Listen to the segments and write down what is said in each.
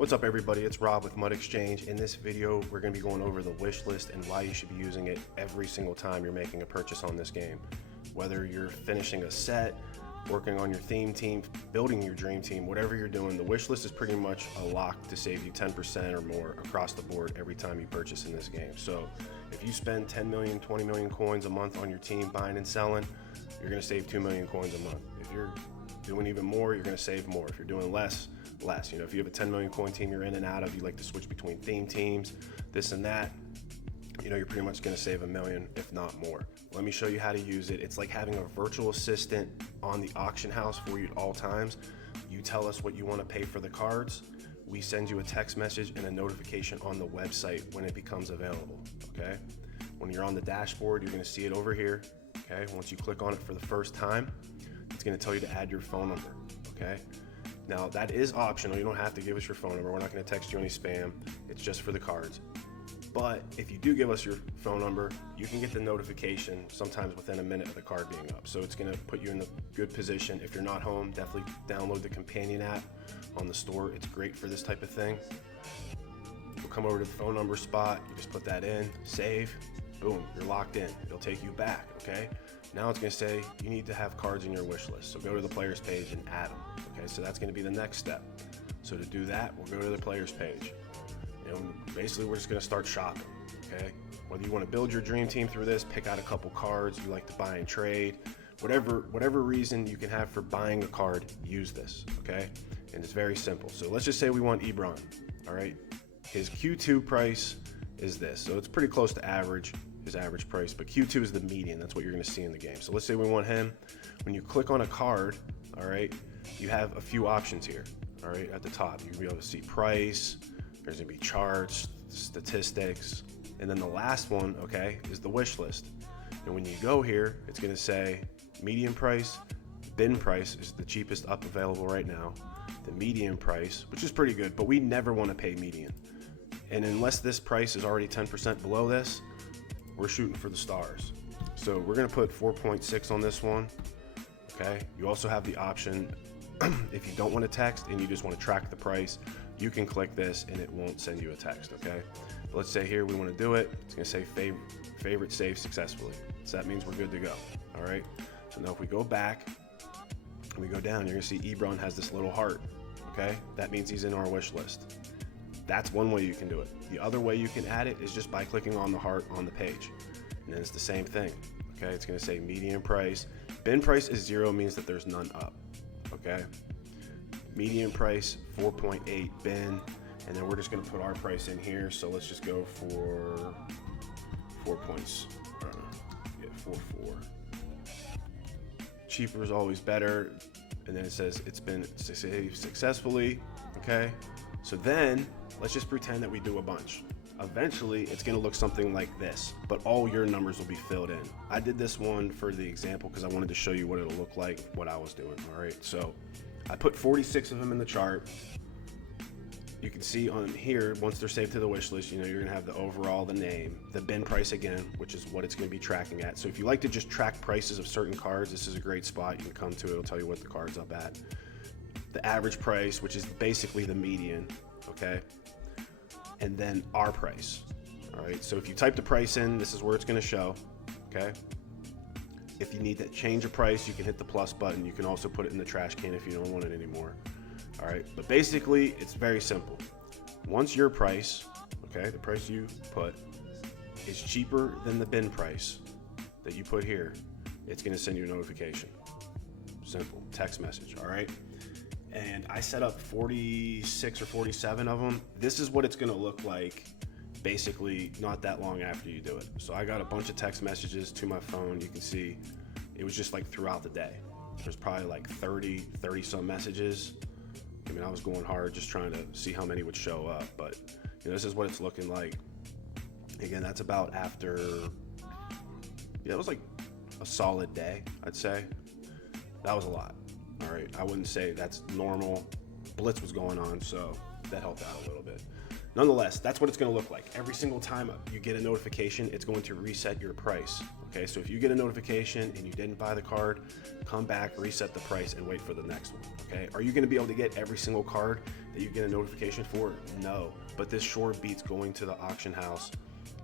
What's up everybody, it's Rob with Mud Exchange. In this video, we're going to be going over the wish list and why you should be using it every single time you're making a purchase on this game. Whether you're finishing a set, working on your theme team, building your dream team, whatever you're doing, the wish list is pretty much a lock to save you 10% or more across the board every time you purchase in this game. So if you spend 10 million, 20 million coins a month on your team buying and selling, you're going to save 2 million coins a month. If you're doing even more, you're going to save more. If you're doing less. You know, if you have a 10 million coin team you're in and out of, you like to switch between theme teams, this and that, you know, you're pretty much going to save $1 million, if not more. Let me show you how to use it. It's like having a virtual assistant on the auction house for you at all times. You tell us what you want to pay for the cards. We send you a text message and a notification on the website when it becomes available, okay? When you're on the dashboard, you're going to see it over here, okay? Once you click on it for the first time, it's going to tell you to add your phone number, okay? Now that is optional, you don't have to give us your phone number. We're not gonna text you any spam, it's just for the cards. But if you do give us your phone number, you can get the notification sometimes within a minute of the card being up. So it's gonna put you in a good position. If you're not home, definitely download the companion app on the store. It's great for this type of thing. We'll come over to the phone number spot, you just put that in, save, boom, you're locked in. It'll take you back, okay? Now it's gonna say you need to have cards in your wish list. So go to the players page and add them. Okay, so that's gonna be the next step. So to do that, we'll go to the players page. You know, basically we're just gonna start shopping, okay? Whether you wanna build your dream team through this, pick out a couple cards you like to buy and trade, whatever reason you can have for buying a card, use this, okay? And it's very simple. So let's just say we want Ebron, all right? His Q2 price is this. So it's pretty close to average. His average price, but Q2 is the median. That's what you're going to see in the game. So let's say we want him. When you click on a card, all right, you have a few options here, all right, at the top. You'll be able to see price, there's going to be charts, statistics, and then the last one, okay, is the wish list. And when you go here, it's going to say median price, bin price is the cheapest up available right now, the median price, which is pretty good, but we never want to pay median. And unless this price is already 10% below this, we're shooting for the stars. So we're gonna put 4.6 on this one, okay? You also have the option, if you don't want to text and you just want to track the price, you can click this and it won't send you a text, okay? But let's say here we want to do it. It's gonna say favorite saved successfully. So that means we're good to go, all right? So now if we go back and we go down, you're gonna see Ebron has this little heart, okay? That means he's in our wish list. That's one way you can do it. The other way you can add it is just by clicking on the heart on the page. And then it's the same thing, okay? It's gonna say median price. Bin price is 0, means that there's none up, okay? Median price, 4.8 bin. And then we're just gonna put our price in here. So let's just go for 4 points. Yeah, 4.4. Cheaper is always better. And then it says it's been saved successfully, okay? So then, let's just pretend that we do a bunch. Eventually, it's gonna look something like this, but all your numbers will be filled in. I did this one for the example because I wanted to show you what it'll look like, what I was doing, all right? So I put 46 of them in the chart. You can see on here, once they're saved to the wish list, you know, you're gonna have the overall, the name, the bin price again, which is what it's gonna be tracking at. So if you like to just track prices of certain cards, this is a great spot. You can come to it, it'll tell you what the card's up at. The average price, which is basically the median, okay? And then our price, all right? So if you type the price in, this is where it's gonna show, okay? If you need to change a price, you can hit the plus button. You can also put it in the trash can if you don't want it anymore, all right? But basically, it's very simple. Once your price, okay, the price you put is cheaper than the bin price that you put here, it's gonna send you a notification. Simple, text message, all right? And I set up 46 or 47 of them. This is what it's gonna look like basically not that long after you do it. So I got a bunch of text messages to my phone. You can see it was just like throughout the day. There's probably like 30 some messages. I mean, I was going hard just trying to see how many would show up, but you know, this is what it's looking like. Again, that's about after, yeah, it was like a solid day, I'd say. That was a lot. All right, I wouldn't say that's normal. Blitz was going on, so that helped out a little bit. nonetheless, that's what it's going to look like. Every single time you get a notification, it's going to reset your price. Okay, so if you get a notification and you didn't buy the card, come back, reset the price, and wait for the next one. Okay, are you going to be able to get every single card that you get a notification for? No, but this sure beats going to the auction house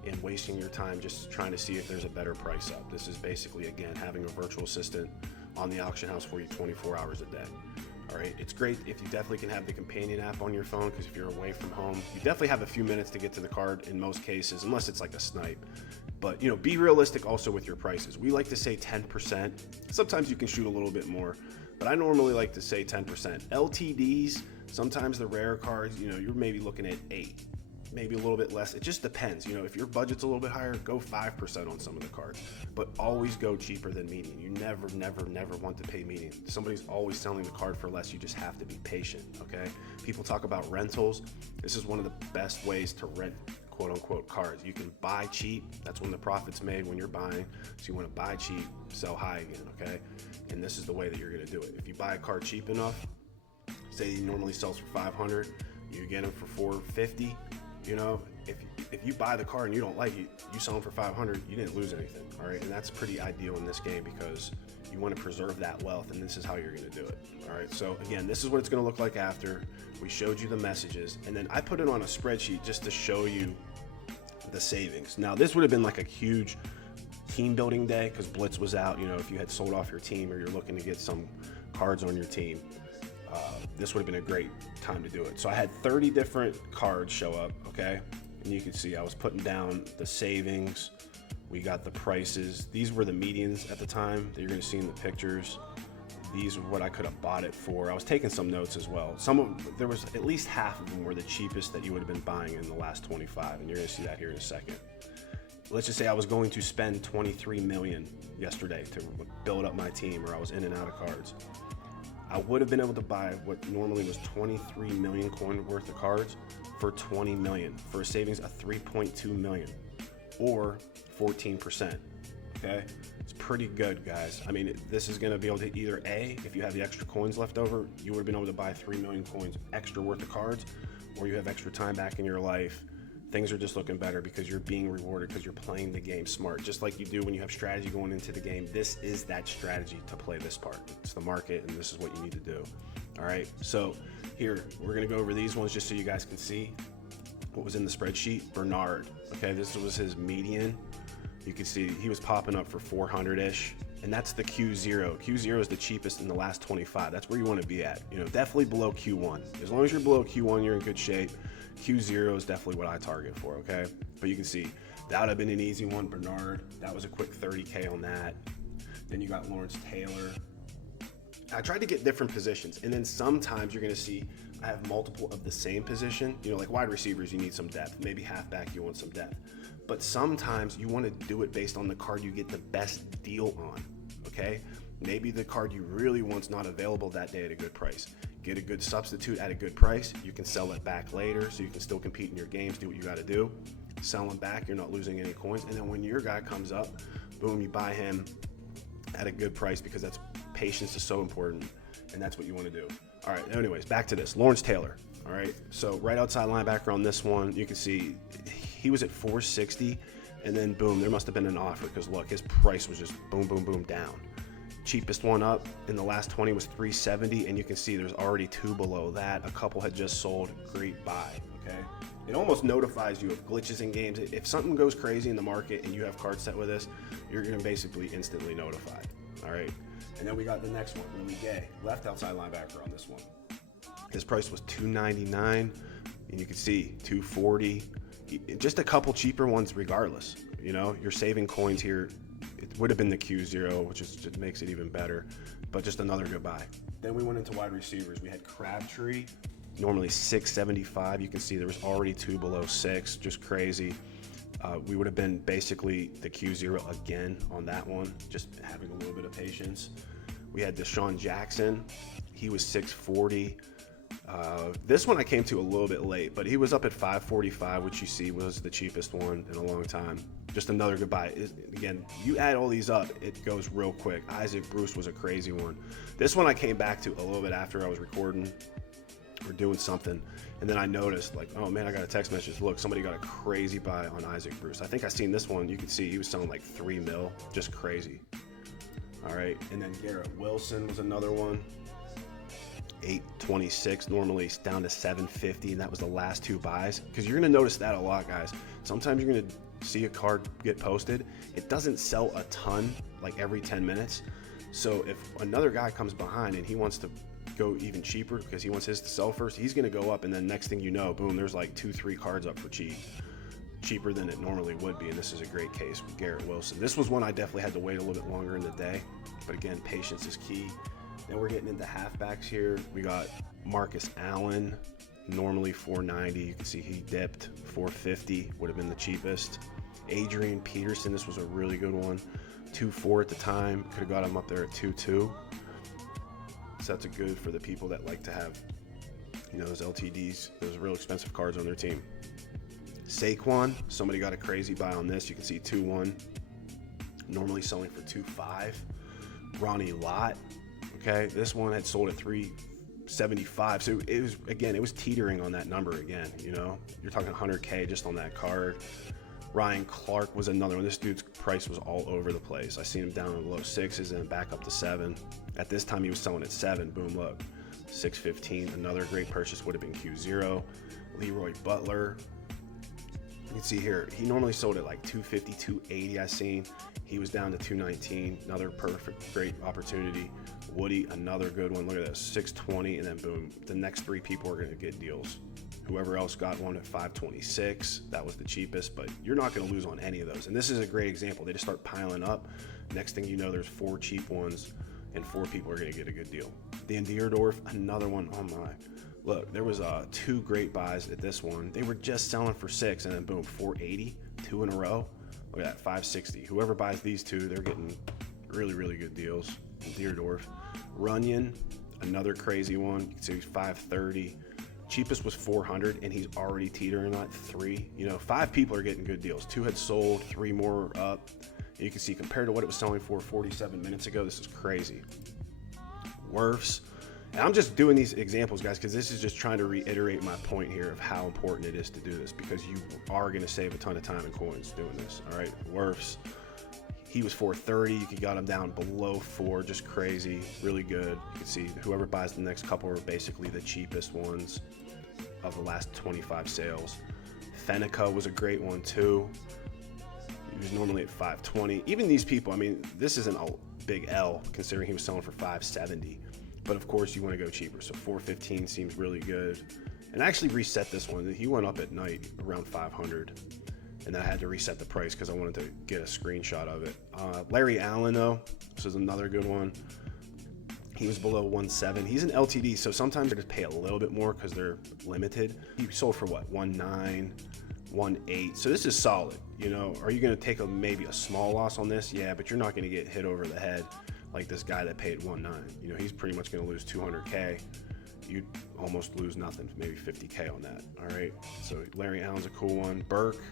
and wasting your time just trying to see if there's a better price up. This is basically, again, having a virtual assistant on the auction house for you 24 hours a day. All right, it's great if you definitely can have the companion app on your phone, because if you're away from home, you definitely have a few minutes to get to the card in most cases, unless it's like a snipe. But, you know, be realistic also with your prices. We like to say 10%. Sometimes you can shoot a little bit more, but I normally like to say 10%. LTDs, sometimes the rare cards, you know, you're maybe looking at 8, maybe a little bit less. It just depends. You know, if your budget's a little bit higher, go 5% on some of the cards, but always go cheaper than median. You never want to pay median. Somebody's always selling the card for less. You just have to be patient. Okay. People talk about rentals. This is one of the best ways to rent quote unquote cards. You can buy cheap. That's when the profit's made, when you're buying. So you want to buy cheap, sell high again. Okay. And this is the way that you're going to do it. If you buy a card cheap enough, say he normally sells for 500, you get him for 450. You know, if you buy the card and you don't like it, you sell them for 500, you didn't lose anything. All right. And that's pretty ideal in this game, because you want to preserve that wealth, and this is how you're going to do it. All right. So again, this is what it's going to look like after we showed you the messages, and then I put it on a spreadsheet just to show you the savings. Now, this would have been like a huge team building day, because Blitz was out. You know, if you had sold off your team or you're looking to get some cards on your team, this would have been a great time to do it. So I had 30 different cards show up, okay? And you can see I was putting down the savings. We got the prices. These were the medians at the time that you're gonna see in the pictures. These were what I could have bought it for. I was taking some notes as well. There was at least half of them were the cheapest that you would have been buying in the last 25, and you're gonna see that here in a second. Let's just say I was going to spend 23 million yesterday to build up my team, or I was in and out of cards. I would have been able to buy what normally was 23 million coin worth of cards for 20 million, for a savings of 3.2 million, or 14%. Okay, it's pretty good, guys. I mean, this is going to be able to either A, if you have the extra coins left over, you would have been able to buy 3 million coins extra worth of cards, or you have extra time back in your life. Things are just looking better because you're being rewarded, because you're playing the game smart, just like you do when you have strategy going into the game. This is that strategy to play this part. It's the market, and this is what you need to do. All right, so here we're gonna go over these ones just so you guys can see what was in the spreadsheet. Bernard, okay, this was his median. You can see he was popping up for 400-ish, and that's the Q0. Q0 is the cheapest in the last 25. That's where you want to be at. You know, definitely below Q1. As long as you're below Q1, you're in good shape. Q0 is definitely what I target for, okay? But you can see that would have been an easy one. Bernard, that was a quick 30K on that. Then you got Lawrence Taylor. I tried to get different positions, and then sometimes you're gonna see I have multiple of the same position. You know, like wide receivers, you need some depth. Maybe halfback, you want some depth. But sometimes you want to do it based on the card you get the best deal on, okay? Maybe the card you really want's not available that day at a good price. Get a good substitute at a good price. You can sell it back later, so you can still compete in your games, do what you got to do. Sell them back, you're not losing any coins. And then when your guy comes up, boom, you buy him at a good price, because that's patience is so important, and that's what you want to do. All right, anyways, back to this. Lawrence Taylor, all right? So right outside linebacker on this one, you can see he was at 460, and then boom, there must have been an offer, because look, his price was just boom, boom, boom down. Cheapest one up in the last 20 was 370, and you can see there's already 2 below that. A couple had just sold. Great buy, okay? It almost notifies you of glitches in games. If something goes crazy in the market and you have cards set with this, you're gonna basically instantly notified, all right? And then we got the next one, Willie Gay, left outside linebacker on this one. His price was 299, and you can see 240. Just a couple cheaper ones regardless. You know, you're saving coins here. It would have been the Q0, which just makes it even better, but just another good buy. Then we went into wide receivers. We had Crabtree, normally 675. You can see there was already 2 below 6, just crazy. We would have been basically the Q0 again on that one, just having a little bit of patience. We had Deshaun Jackson. He was 640. This one I came to a little bit late, but he was up at 545, which you see was the cheapest one in a long time. Just another good buy. Again, you add all these up, it goes real quick. Isaac Bruce was a crazy one. This one I came back to a little bit after I was recording or doing something, And then I noticed, like, oh man, I got a text message. Look, somebody got a crazy buy on Isaac Bruce. I think I seen this one. You can see he was selling like 3 mil, just crazy. All right, and then Garrett Wilson was another one. 826, normally it's down to 750, and that was the last 2 buys. Because you're gonna notice that a lot, guys. Sometimes you're gonna see a card get posted. It doesn't sell a ton, like every 10 minutes. So if another guy comes behind and he wants to go even cheaper because he wants his to sell first, he's going to go up, and then next thing you know, boom, there's like 2-3 cards up for cheaper than it normally would be. And this is a great case with Garrett Wilson. This was one I definitely had to wait a little bit longer in the day, but again, patience is key. Then we're getting into halfbacks here. We got Marcus Allen, normally $490. You can see he dipped. $450 would have been the cheapest. Adrian Peterson, this was a really good one. $2.4 at the time. Could have got him up there at $2.2. So that's a good for the people that like to have, you know, those LTDs, those real expensive cards on their team. Saquon, somebody got a crazy buy on this. You can see 2.1, normally selling for 2.5. Ronnie Lott, okay, this one had sold at 375. So it was, again, it was teetering on that number again. You know, you're talking 100K just on that card. Ryan Clark was another one. This dude's price was all over the place. I seen him down in the low 6s and back up to 7. At this time, he was selling at 7. Boom, look, 615. Another great purchase would have been Q0. Leroy Butler. You can see here, he normally sold at like 250, 280. I seen. He was down to 219. Another perfect, great opportunity. Woody, another good one. Look at this, 620, and then boom, the next 3 people are going to get deals. Whoever else got one at 526, that was the cheapest, but you're not going to lose on any of those. And this is a great example. They just start piling up. Next thing you know, there's 4 cheap ones, and 4 people are going to get a good deal. Dan Dierdorf, another one. Oh my. Look, there was 2 great buys at this one. They were just selling for 6, and then boom, 480, 2 in a row. Look at that, 560. Whoever buys these 2, they're getting really, really good deals. Dierdorf. Runyon, another crazy one. You can see 530. Cheapest was 400, and he's already teetering on 3. You know, 5 people are getting good deals. 2 had sold, 3 more up. And you can see compared to what it was selling for 47 minutes ago, this is crazy. Worfs. And I'm just doing these examples, guys, because this is just trying to reiterate my point here of how important it is to do this, because you are going to save a ton of time and coins doing this. All right, Worfs. He was 430. You could got him down below 4, just crazy, really good. You can see whoever buys the next couple are basically the cheapest ones of the last 25 sales. Fenica was a great one too. He was normally at 520. Even these people, I mean, this isn't a big L considering he was selling for 570. But of course, you want to go cheaper. So 415 seems really good. And I actually reset this one. He went up at night around 500. And then I had to reset the price because I wanted to get a screenshot of it. Larry Allen, though, this is another good one. He was below 1.7. He's an LTD, so sometimes they just pay a little bit more because they're limited. He sold for what, 1.9, 1.8. So this is solid. You know, are you going to take maybe a small loss on this? Yeah, but you're not going to get hit over the head like this guy that paid 1.9. You know, he's pretty much going to lose 200K. You'd almost lose nothing, maybe 50K on that. All right. So Larry Allen's a cool one. Burke.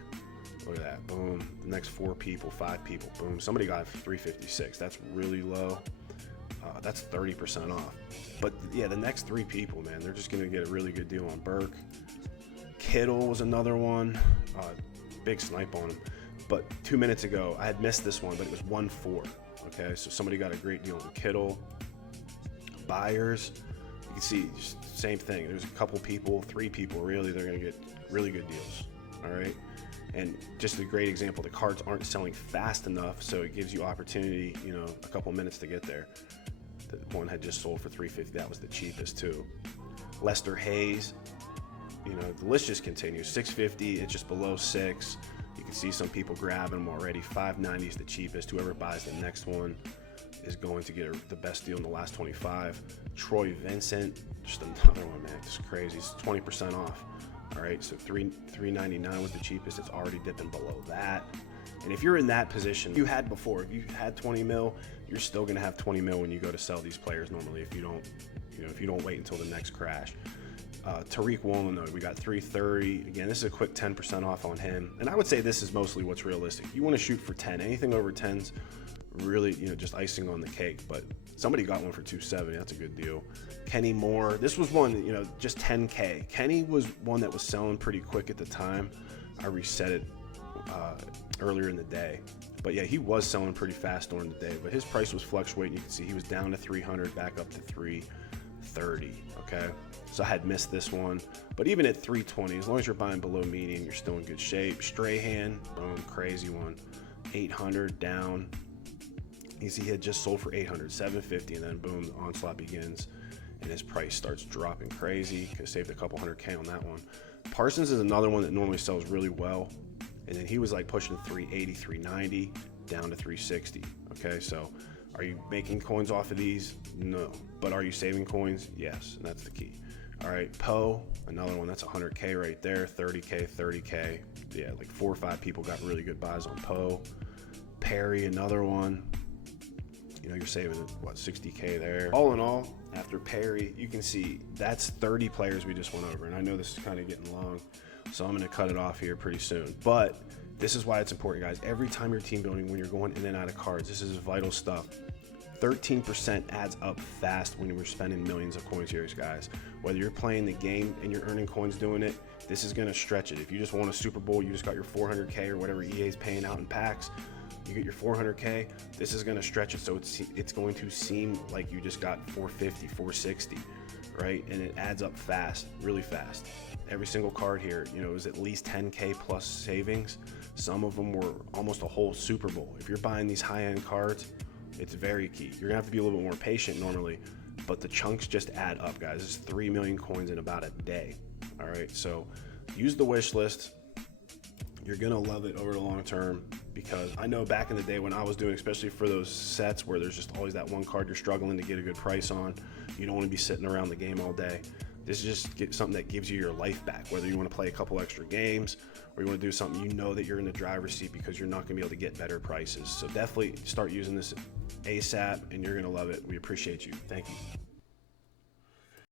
Look at that, boom. The next 4 people, 5 people, boom. Somebody got 356. That's really low. That's 30% off. But yeah, the next 3 people, man, they're just gonna get a really good deal on Burke. Kittle was another one. Big snipe on him. But 2 minutes ago, I had missed this one, but it was 1.4. Okay, so somebody got a great deal on Kittle. Buyers, you can see just same thing. There's a couple people, 3 people really, they're gonna get really good deals. All right. And just a great example, the cards aren't selling fast enough, so it gives you opportunity, you know, a couple minutes to get there. The one had just sold for 350. That was the cheapest too. Lester Hayes, you know, the list just continues. 650, it's just below 6. You can see some people grabbing them already. 590 is the cheapest. Whoever buys the next one is going to get the best deal in the last 25. Troy Vincent, just another one, man. It's crazy. It's 20% off. All right, so $399 was the cheapest. It's already dipping below that. And if you're in that position you had before, if you had 20 mil, you're still going to have 20 mil when you go to sell these players normally. If you don't, you know, if you don't wait until the next crash. Tariq Woolen, though, we got 330. Again, this is a quick 10% off on him. And I would say this is mostly what's realistic. You want to shoot for 10. Anything over 10's really, just icing on the cake. But somebody got one for 270. That's a good deal. Kenny Moore. This was one, just 10K. Kenny was one that was selling pretty quick at the time. I reset it earlier in the day. But yeah, he was selling pretty fast during the day. But his price was fluctuating. You can see he was down to 300, back up to 330. Okay, so I had missed this one. But even at 320, as long as you're buying below median, you're still in good shape. Strahan, boom, crazy one. 800 down. You see he had just sold for 800, 750, and then boom, the onslaught begins, and his price starts dropping crazy. Could have saved a couple 100K on that one. Parsons is another one that normally sells really well, and then he was like pushing 380, 390, down to 360. Okay, so are you making coins off of these? No. But are you saving coins? Yes, and that's the key. All right, Poe, another one, that's 100K right there, 30K, 30K. Yeah, like 4 or 5 people got really good buys on Poe. Perry, another one. You're saving, what, 60K there. All in all, after Perry, you can see that's 30 players we just went over. And I know this is kind of getting long, so I'm going to cut it off here pretty soon. But this is why it's important, guys. Every time you're team building, when you're going in and out of cards, this is vital stuff. 13% adds up fast when you're spending millions of coins here, guys. Whether you're playing the game and you're earning coins doing it, this is going to stretch it. If you just won a Super Bowl, you just got your 400K or whatever EA is paying out in packs, you get your 400K, this is going to stretch it, so it's going to seem like you just got 450, 460, right? And it adds up fast, really fast. Every single card here, is at least 10K plus savings. Some of them were almost a whole Super Bowl. If you're buying these high-end cards, it's very key. You're gonna have to be a little bit more patient normally, but the chunks just add up, guys. It's 3 million coins in about a day. All right, so use the wish list. You're gonna love it over the long term, because I know back in the day when I was doing, especially for those sets where there's just always that one card you're struggling to get a good price on, you don't want to be sitting around the game all day. This is just something that gives you your life back, whether you want to play a couple extra games or you want to do something that you're in the driver's seat, because you're not going to be able to get better prices. So definitely start using this ASAP, and you're going to love it. We appreciate you. Thank you.